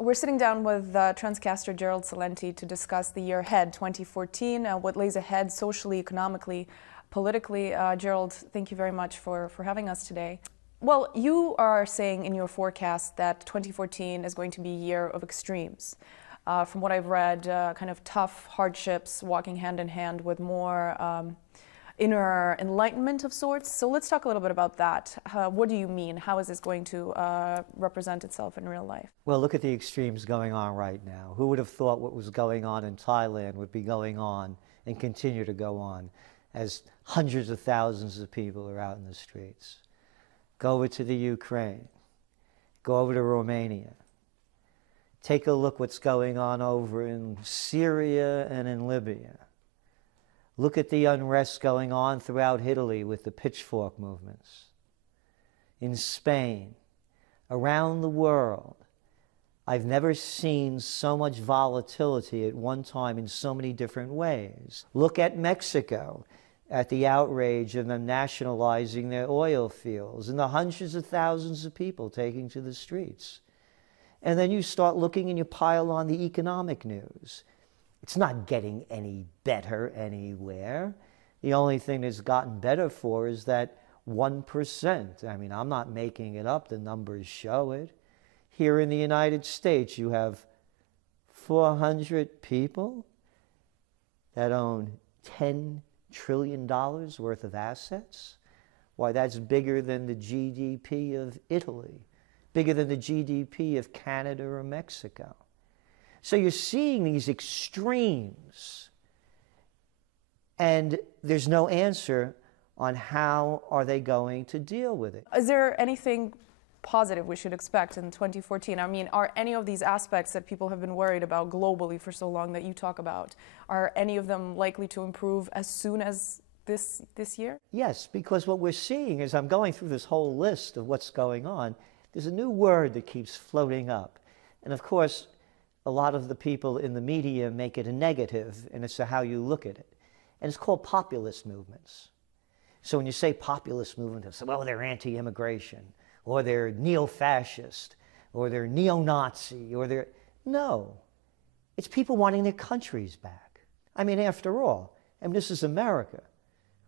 We're sitting down with transcaster Gerald Celente to discuss the year ahead, 2014, what lays ahead socially, economically, politically. Gerald, thank you very much for having us today. Well, you are saying in your forecast that 2014 is going to be a year of extremes. From what I've read, kind of tough hardships walking hand in hand with more inner enlightenment of sorts. So let's talk a little bit about that. What do you mean? How is this going to represent itself in real life? Well, look at the extremes going on right now. Who would have thought what was going on in Thailand would be going on and continue to go on as hundreds of thousands of people are out in the streets? Go over to the Ukraine. Go over to Romania. Take a look what's going on over in Syria and in Libya. Look at the unrest going on throughout Italy with the pitchfork movements. In Spain, around the world, I've never seen so much volatility at one time in so many different ways. Look at Mexico, at the outrage of them nationalizing their oil fields and the hundreds of thousands of people taking to the streets. And then you start looking and you pile on the economic news. It's not getting any better anywhere. The only thing that's gotten better for is that 1%. I mean, I'm not making it up. The numbers show it. Here in the United States, you have 400 people that own $10 trillion worth of assets. Why, that's bigger than the GDP of Italy, bigger than the GDP of Canada or Mexico. So you're seeing these extremes, and there's no answer on how are they going to deal with it. Is there anything positive we should expect in 2014? I mean, are any of these aspects that people have been worried about globally for so long that you talk about, are any of them likely to improve as soon as this year? Yes, because what we're seeing is, I'm going through this whole list of what's going on, there's a new word that keeps floating up. And of course, a lot of the people in the media make it a negative, and it's how you look at it. And it's called populist movements. So when you say populist movement, it's, well, they're anti-immigration, or they're neo-fascist, or they're neo-Nazi, or they're... No. It's people wanting their countries back. I mean, after all, I mean, this is America.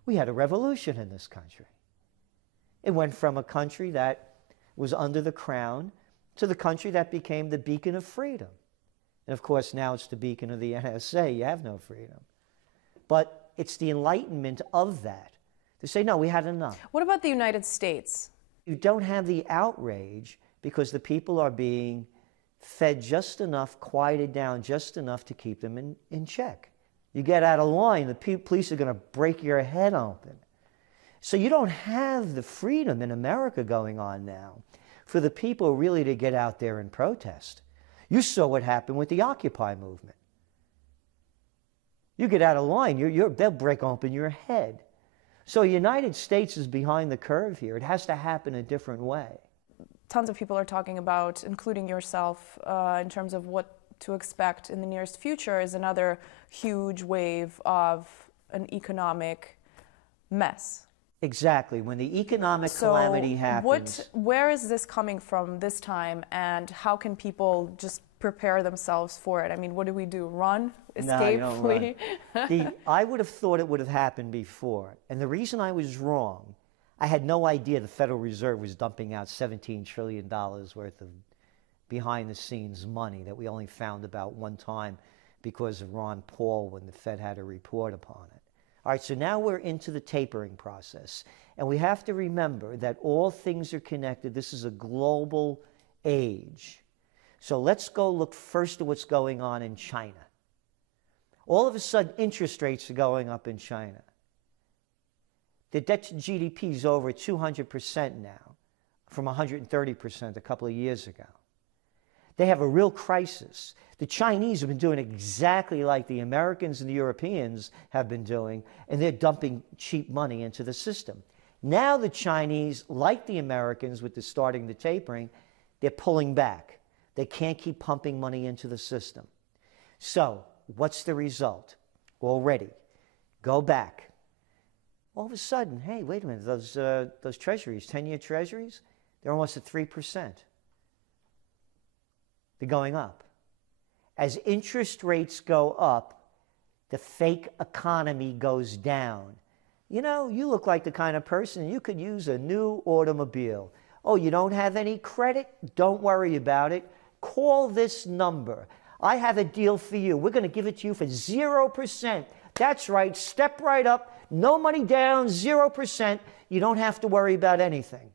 We had a revolution in this country. It went from a country that was under the crown to the country that became the beacon of freedom. And of course, now it's the beacon of the NSA. You have no freedom. But it's the enlightenment of that to say, no, we had enough. What about the United States? You don't have the outrage because the people are being fed just enough, quieted down just enough to keep them in check. You get out of line, the police are going to break your head open. So you don't have the freedom in America going on now for the people really to get out there and protest. You saw what happened with the Occupy movement. You get out of line, they'll break open your head. So the United States is behind the curve here. It has to happen a different way. Tons of people are talking about, including yourself, in terms of what to expect in the nearest future is another huge wave of an economic mess. Exactly. When the economic calamity happens... Where is this coming from this time, and how can people just prepare themselves for it? I mean, what do we do? Run? Escape? No, Flee? I would have thought it would have happened before. And the reason I was wrong, I had no idea the Federal Reserve was dumping out $17 trillion worth of behind-the-scenes money that we only found about one time because of Ron Paul when the Fed had a report upon it. All right, so now we're into the tapering process. And we have to remember that all things are connected. This is a global age. So let's go look first at what's going on in China. All of a sudden, interest rates are going up in China. The debt to GDP is over 200% now, from 130% a couple of years ago. They have a real crisis. The Chinese have been doing exactly like the Americans and the Europeans have been doing, and they're dumping cheap money into the system. Now the Chinese, like the Americans with the starting the tapering, they're pulling back. They can't keep pumping money into the system. So what's the result? Already, go back. All of a sudden, hey, wait a minute, those treasuries, 10-year treasuries, they're almost at 3%. They're going up. As interest rates go up, the fake economy goes down. You know, you look like the kind of person, you could use a new automobile. Oh, you don't have any credit? Don't worry about it. Call this number. I have a deal for you. We're going to give it to you for 0%. That's right. Step right up. No money down, 0%. You don't have to worry about anything.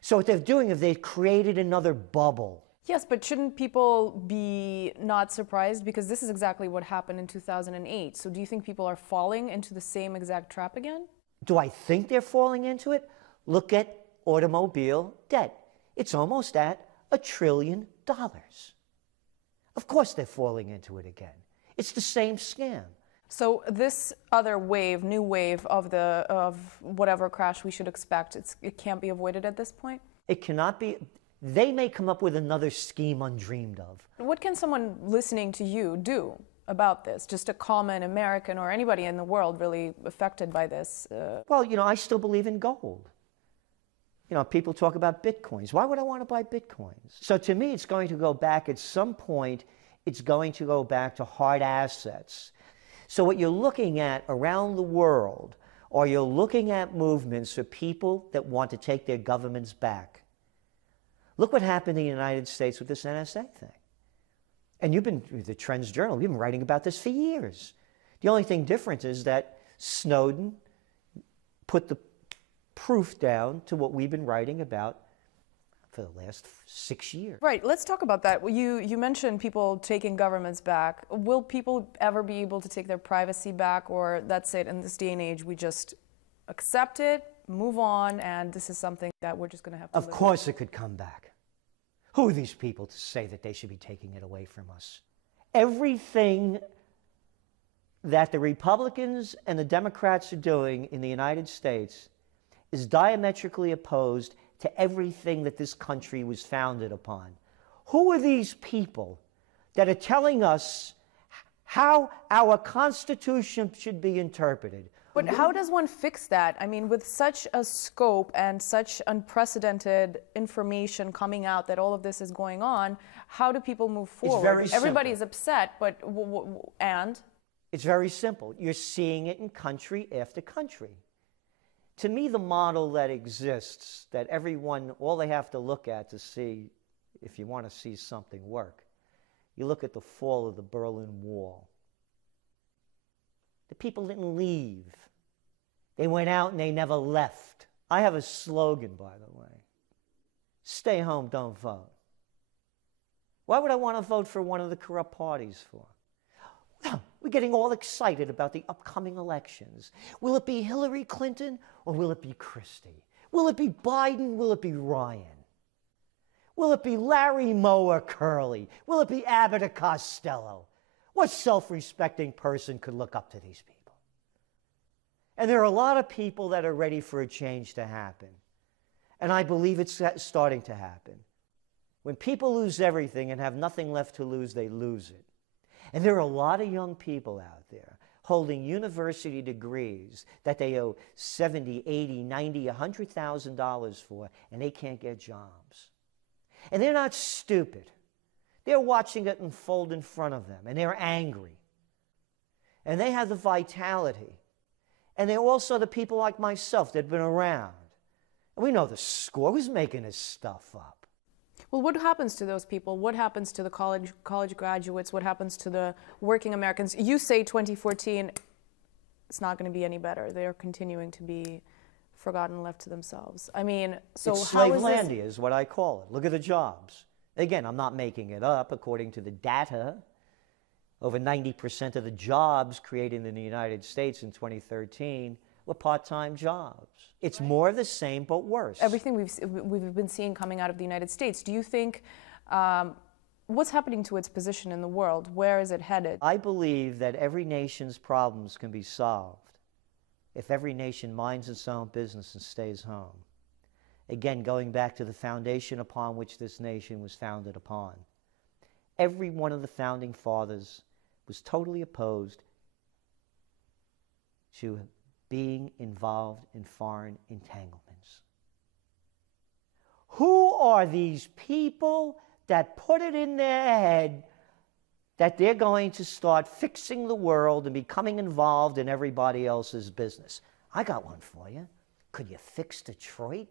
So what they're doing is they've created another bubble. Yes, but shouldn't people be not surprised? Because this is exactly what happened in 2008. So do you think people are falling into the same exact trap again? Do I think they're falling into it? Look at automobile debt. It's almost at $1 trillion. Of course they're falling into it again. It's the same scam. So this other wave, new wave of whatever crash we should expect, it can't be avoided at this point? It cannot be. They may come up with another scheme undreamed of. What can someone listening to you do about this? Just a common American or anybody in the world really affected by this? Well, you know, I still believe in gold. You know, people talk about bitcoins. Why would I want to buy bitcoins? So to me, it's going to go back at some point, it's going to go back to hard assets. So what you're looking at around the world, or you're looking at movements for people that want to take their governments back. Look what happened in the United States with this NSA thing. And you've been, the Trends Journal, you've been writing about this for years. The only thing different is that Snowden put the proof down to what we've been writing about for the last 6 years. Right, let's talk about that. You mentioned people taking governments back. Will people ever be able to take their privacy back, or that's it, in this day and age we just accept it, move on, and this is something that we're just going to have to live with? Of course it could come back. Who are these people to say that they should be taking it away from us? Everything that the Republicans and the Democrats are doing in the United States is diametrically opposed to everything that this country was founded upon. Who are these people that are telling us how our Constitution should be interpreted? But how does one fix that? I mean, with such a scope and such unprecedented information coming out that all of this is going on, how do people move forward? It's very simple. Everybody's upset, but and? It's very simple. You're seeing it in country after country. To me, the model that exists, that everyone, all they have to look at to see, if you want to see something work, you look at the fall of the Berlin Wall. The people didn't leave. They went out and they never left. I have a slogan, by the way. Stay home, don't vote. Why would I want to vote for one of the corrupt parties for? Well, we're getting all excited about the upcoming elections. Will it be Hillary Clinton or will it be Christie? Will it be Biden? Will it be Ryan? Will it be Larry Moe or Curley? Will it be Abbott or Costello? What self-respecting person could look up to these people? And there are a lot of people that are ready for a change to happen. And I believe it's starting to happen. When people lose everything and have nothing left to lose, they lose it. And there are a lot of young people out there holding university degrees that they owe $70, $80, $90, $100,000 for, and they can't get jobs. And they're not stupid. They're watching it unfold in front of them, and they're angry. And they have the vitality. And they're also the people like myself that have been around. And we know the score. Who's making this stuff up? Well, what happens to those people? What happens to the college graduates? What happens to the working Americans? You say 2014, it's not going to be any better. They're continuing to be forgotten, left to themselves. I mean, so it's how is Slavelandia is what I call it. Look at the jobs. Again, I'm not making it up. According to the data, over 90% of the jobs created in the United States in 2013 were part-time jobs. It's more of the same, but worse. Everything we've been seeing coming out of the United States. Do you think, what's happening to its position in the world? Where is it headed? I believe that every nation's problems can be solved if every nation minds its own business and stays home. Again, going back to the foundation upon which this nation was founded upon. Every one of the founding fathers was totally opposed to being involved in foreign entanglements. Who are these people that put it in their head that they're going to start fixing the world and becoming involved in everybody else's business. I got one for you. Could you fix Detroit?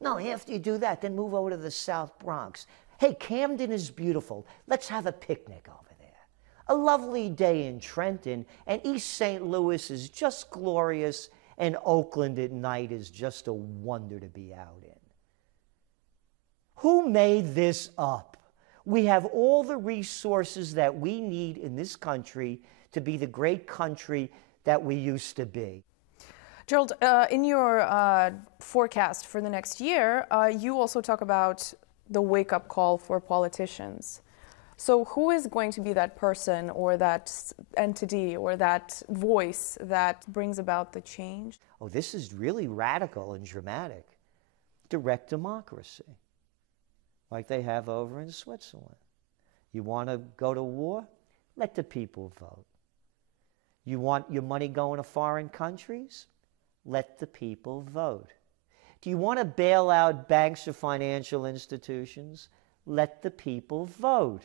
No, after you do that, then move over to the South Bronx. Hey, Camden is beautiful. Let's have a picnic over there. A lovely day in Trenton, and East St. Louis is just glorious, and Oakland at night is just a wonder to be out in. Who made this up? We have all the resources that we need in this country to be the great country that we used to be. Gerald, in your forecast for the next year, you also talk about the wake-up call for politicians. So who is going to be that person or that entity or that voice that brings about the change? Oh, this is really radical and dramatic. Direct democracy, like they have over in Switzerland. You want to go to war? Let the people vote. You want your money going to foreign countries? Let the people vote. Do you want to bail out banks or financial institutions? Let the people vote.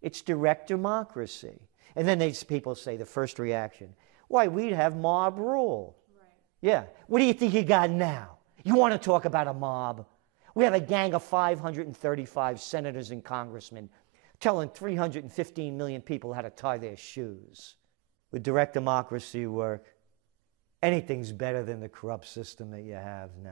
It's direct democracy. And then these people say, the first reaction, why, we'd have mob rule. Right. Yeah. What do you think you got now? You want to talk about a mob? We have a gang of 535 senators and congressmen telling 315 million people how to tie their shoes. Would direct democracy work? Anything's better than the corrupt system that you have now.